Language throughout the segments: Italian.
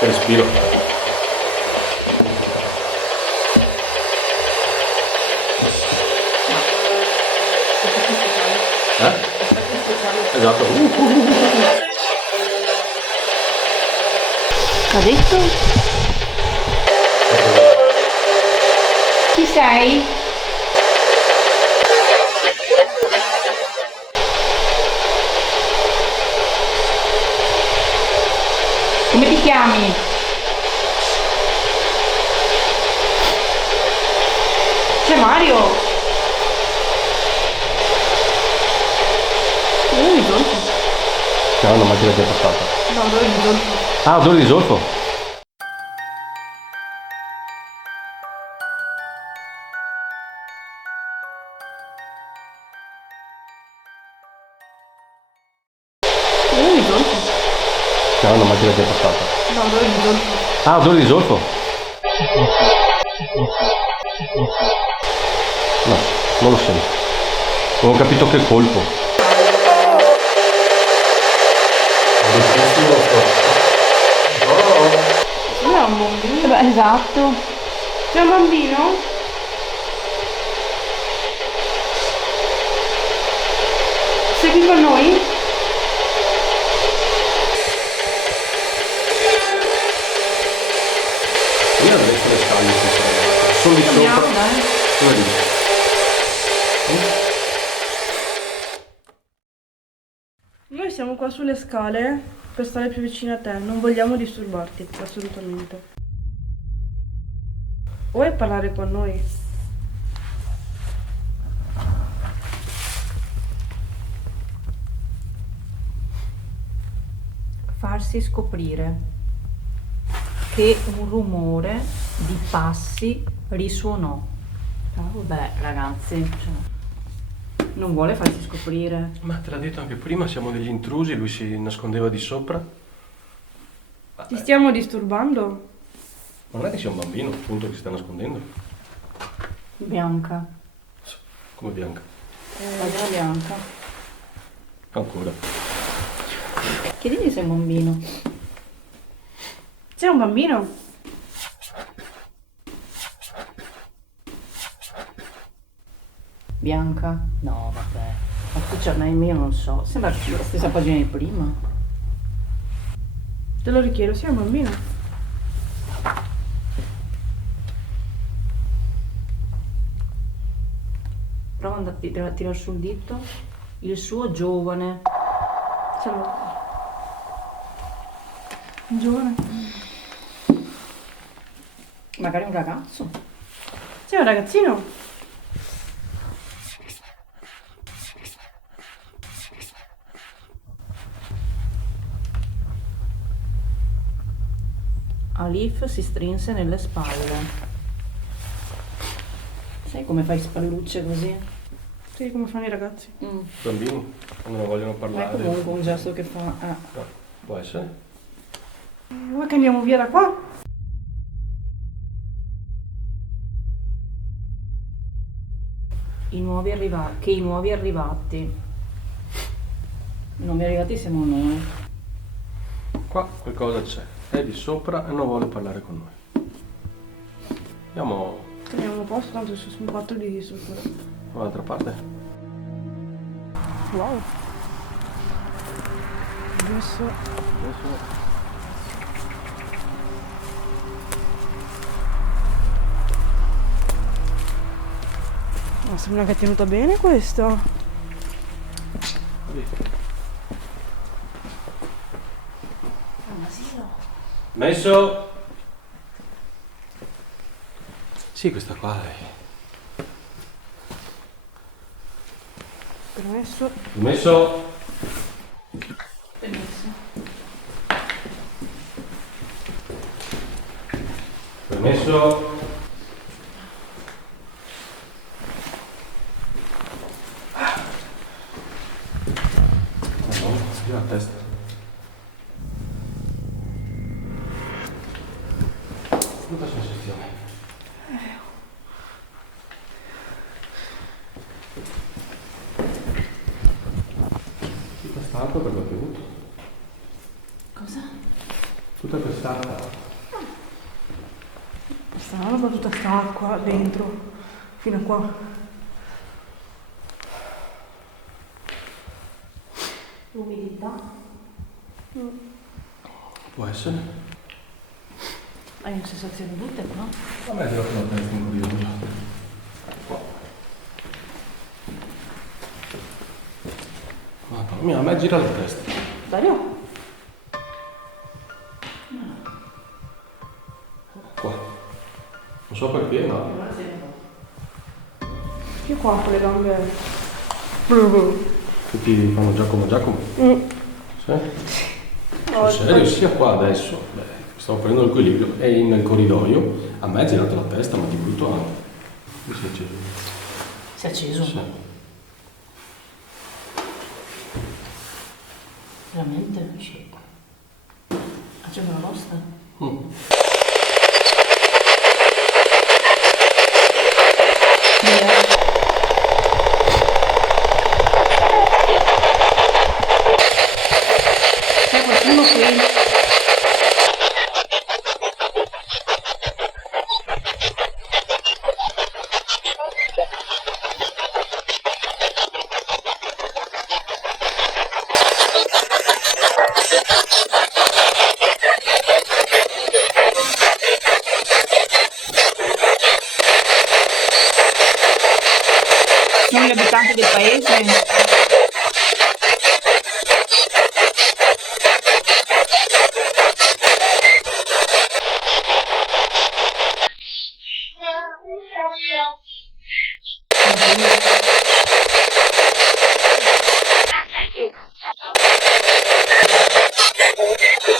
Respiro. Esatto. Ha detto? Chi sei? Come ti chiami? C'è Mario? Mi zolfo. No, una macchina già passata. No, odore di zolfo. Ah, odore di zolfo. Mi zolfo. No, una macchina già passata. No, odore di zolfo. Ah, odore di zolfo. No, non lo sento. Non ho capito che colpo. C'è un bambino? Beh, esatto. C'è un bambino? Sei qui con noi? Io adesso le scale, sono di Andiamo, sopra. dai. Dove dici? Noi siamo qua sulle scale per stare più vicino a te, non vogliamo disturbarti, assolutamente. Vuoi parlare con noi? Farsi scoprire che un rumore di passi risuonò. Beh, ragazzi, cioè, non vuole farsi scoprire. Ma te l'ha detto anche prima, siamo degli intrusi, lui si nascondeva di sopra. Ti stiamo disturbando? Ma non è che sia un bambino, appunto, che si sta nascondendo. Bianca, Come Bianca. la bianca. Ancora. Chiedigli se è un bambino. C'è un bambino? Bianca? No, vabbè. Ma tu c'è me, io non so. Sembra la stessa pagina di prima. Te lo richiedo, sei un bambino? Prova a tirare sul dito. Il suo giovane. Ce l'ho. Un giovane? Magari un ragazzo. Sei un ragazzino? Alif si strinse nelle spalle. Sai come fai spallucce così? Sì, come fanno i ragazzi. Bambini, quando non vogliono Ma è parlare. comunque un gesto che fa. No, può essere. Vuoi che andiamo via da qua? I nuovi arrivati. I nuovi arrivati siamo noi. Qua qualcosa c'è. È di sopra e non vuole parlare con noi. Andiamo Teniamo un posto, tanto sono 4 di struttura. dall'altra parte. Wow. Adesso... Ma sembra che è tenuta bene questo. Messo? Sì, questa qua è. Permesso. Messo? Benissimo. Permesso? No, gira la testa. Brutta sensazione. Sì, quest'altro perché ho più. Cosa? Tutta quest'acqua. Questa roba tutta sta acqua dentro, fino a qua. L'umidità. Può essere? Hai una sensazione brutta, no? A me è già una testa incuriosa. Mamma mia, a me gira la testa. Dario? Qua. Non so perché, ma... Io qua con le gambe. Tutti fanno Giacomo Giacomo. Sì? Sul serio, sia qua adesso. Beh, stavo prendendo l'equilibrio. E nel corridoio a me è girata la testa, ma di brutto anche. Mi si è acceso. Si è acceso? Sì. Veramente? Sì. Acceso la vostra? C'è qualcuno qui? Sono gli abitanti del paese?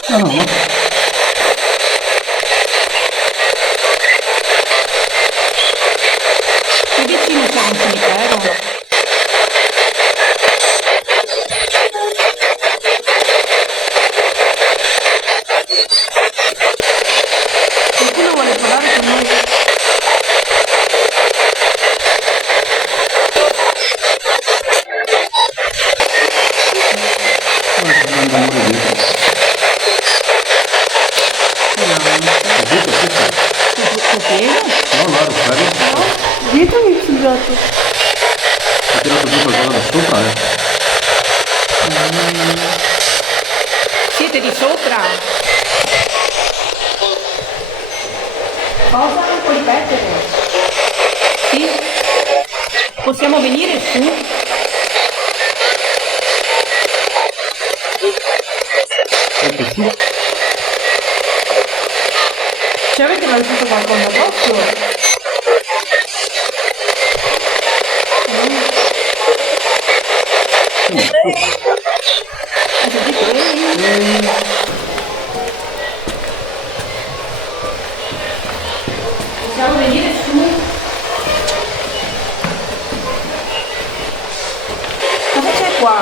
No. Qui vicino c'è un cimitero. Qualcuno vuole parlare con noi? No, ero fermo. Dietro mi è sugato. Ho tirato giù qualcosa da sopra, Siete di sopra? Cosa? Non puoi ripetere? Sì? Possiamo venire su? Ecco, su. Ci avete mai visto qualcosa addosso? Hai sentito? Possiamo venire su? Cosa c'è qua?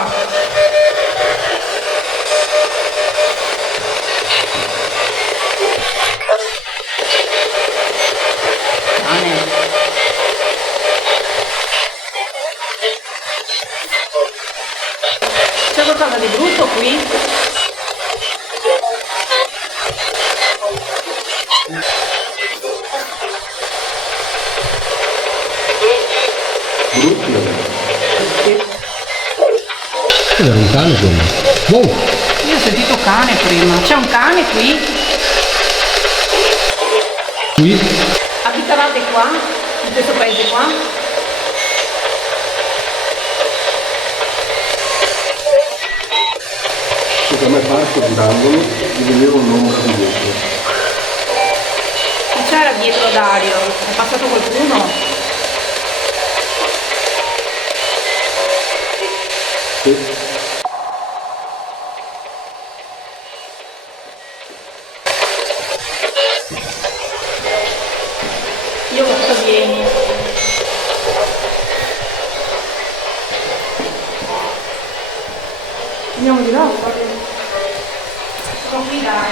C'è qualcosa di brutto qui? Era un cane quello. Wow! Io ho sentito cane prima. C'è un cane qui? Qui? Abitavate qua? In questo paese qua? Perché a me pare che girandolo di vedere un'ombra di dietro. Chi c'era dietro Dario? È passato qualcuno? Sì. Io cosa vieni? Andiamo di là. Sono qui dai.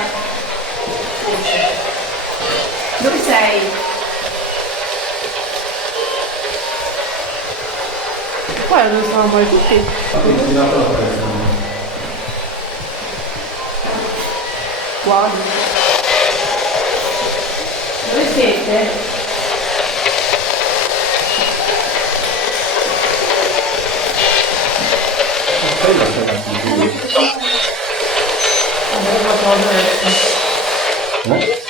Dove sei? Qua dove stavamo mai tutti? Ho tirato la testa. Quasi. Dove siete? Eh?